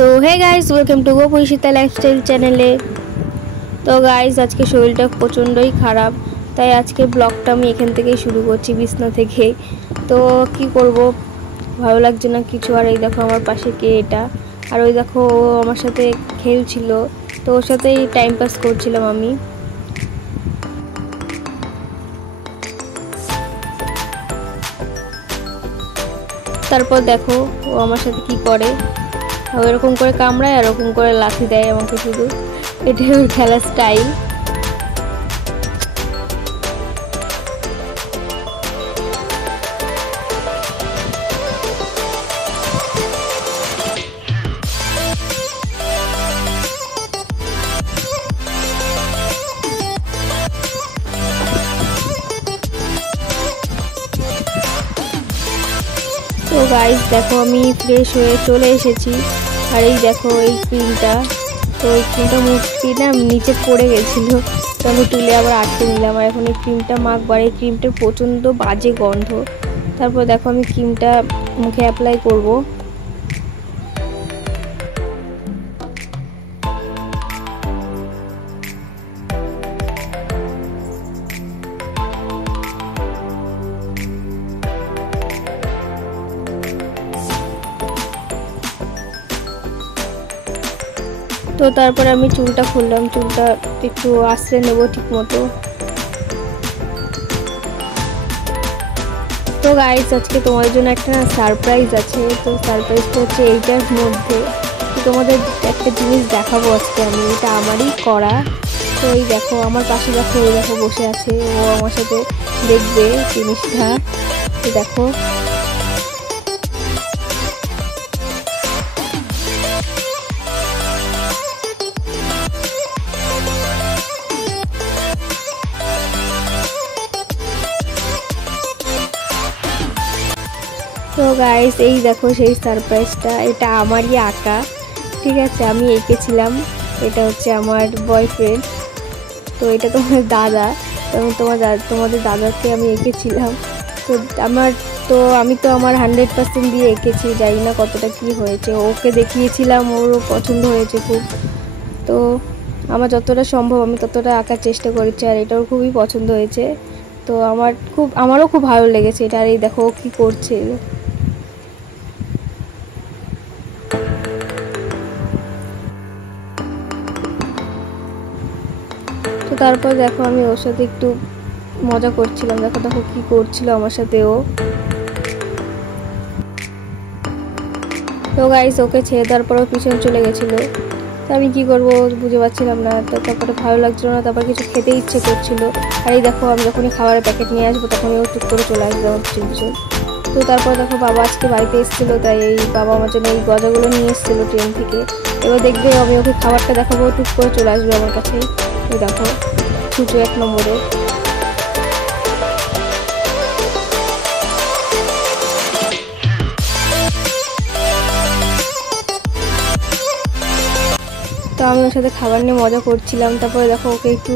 So hey guys, welcome to গোপরিষিতা lifestyle চ্যানেলে। তো গাইস, আজকে শরীরটা প্রচণ্ডই খারাপ, তাই আজকে ব্লগটা আমি এখান থেকেই শুরু করছি, বিছনা থেকে। তো কি করব, ভালো লাগছে না কিছু। আর এই দেখো আমার পাশে কে এটা, আর ওই দেখো ও আমার সাথে খেলছিল, তো ওর সাথেই টাইম পাস করছিলাম আমি। তারপর দেখো ও আমার সাথে কি করে, এরকম করে কামড়ায়, এরকম করে লাথি দেয় আমাকে শুধু। এটাই ওর খেলার স্টাইল। তো গাইস দেখো, আমি ফ্রেশ হয়ে চলে এসেছি, আর এই দেখো এই ক্রিমটা। তো এই ক্রিমটা মুখটি না নিচে পড়ে গেছিলো, তো আমি তুলে আবার আটকে নিলাম। আর এখন এই ক্রিমটা মাখবো, আর এই ক্রিমটার প্রচণ্ড বাজে গন্ধ। তারপর দেখো আমি ক্রিমটা মুখে অ্যাপ্লাই করব। তো তারপরে আমি চুলটা খুললাম, চুলটা একটু আশ্রয় নেবো ঠিক মতো। তো গাইস, আজকে তোমাদের জন্য একটা সারপ্রাইজ আছে। তো সারপ্রাইজটা হচ্ছে এইটার মধ্যে। তো তোমাদের একটা জিনিস দেখাবো আজকে আমি, এটা আমারই করা। তো এই দেখো আমার পাশে দেখো, ওই দেখো বসে আছে, ও আমার সাথে দেখবে জিনিসটা। তো দেখো, তো গাইস এই দেখো সেই সারপ্রাইজটা, এটা আমারই আঁকা। ঠিক আছে, আমি এঁকেছিলাম। এটা হচ্ছে আমার বয়ফ্রেন্ড। তো এটা তোমার দাদা, তোমাদের দাদাকে আমি এঁকেছিলাম। তো আমি তো আমার 100% দিয়ে এঁকেছি, জানি না কতটা কি হয়েছে। ওকে দেখিয়েছিলাম, ওরও পছন্দ হয়েছে খুব। তো আমার যতটা সম্ভব আমি ততটা আঁকার চেষ্টা করেছি, আর এটাও খুবই পছন্দ হয়েছে। তো আমারও খুব ভালো লেগেছে এটা। আর এই দেখো ও কী করছে। তো তারপর দেখো আমি ওর সাথে একটু মজা করছিলাম। দেখো দেখো কি করছিল আমার সাথে ও। তো গাইস, ওকে ছেড়ে দেওয়ার পর ও পিছনে চলে গেছিলো। তো আমি কি করবো বুঝে পাচ্ছিলাম না। তো তারপরে ভালো লাগছিল না, তারপর কিছু খেতে ইচ্ছে করছিল। আর এই দেখো আমি যখনই খাবারের প্যাকেট নিয়ে আসবো তখনই ও টুক করে চলে আসবে আমার পিছন পিছন। তো তারপর দেখো বাবা আজকে বাড়িতে এসেছিলো, তাই এই বাবা আমার জন্য এই গজাগুলো নিয়ে এসেছিলো ট্রেন থেকে। এবার দেখবে আমি ওকে খাবারটা দেখাবো, টুক করে চলে আসবে আমার কাছে। এই দেখো ছুঁচো 1 নম্বরে। তো আমি ওর সাথে খাবার নিয়ে মজা করছিলাম। তারপরে দেখো ওকে একটু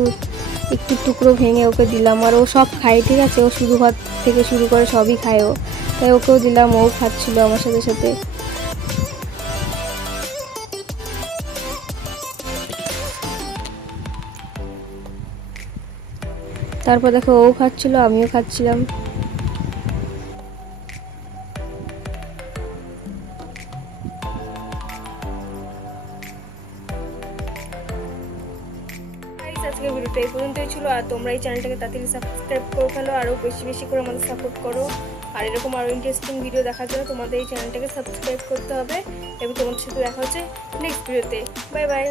একটু টুকরো ভেঙে ওকে দিলাম। আর ও সব খায়, ঠিক আছে, ও শুধু ভাত থেকে শুরু করে সবই খায় ও। তাই ওকেও দিলাম, ও খাচ্ছিল আমার সাথে সাথে। তারপর দেখো ও খাচ্ছিল, আমিও খাচ্ছিলাম। আজকে ভিডিওটা এই পর্যন্তই ছিল। আর তোমরা এই চ্যানেলটাকে তাড়াতাড়ি সাবস্ক্রাইব করে ফেলো, আরও বেশি বেশি করে আমাদের সাপোর্ট করো। আর এরকম আরও ইন্টারেস্টিং ভিডিও দেখার জন্য তোমাদের এই চ্যানেলটাকে সাবস্ক্রাইব করতে হবে। এবং তোমাদের সাথে দেখা হচ্ছে নেক্সট ভিডিওতে। Bye bye.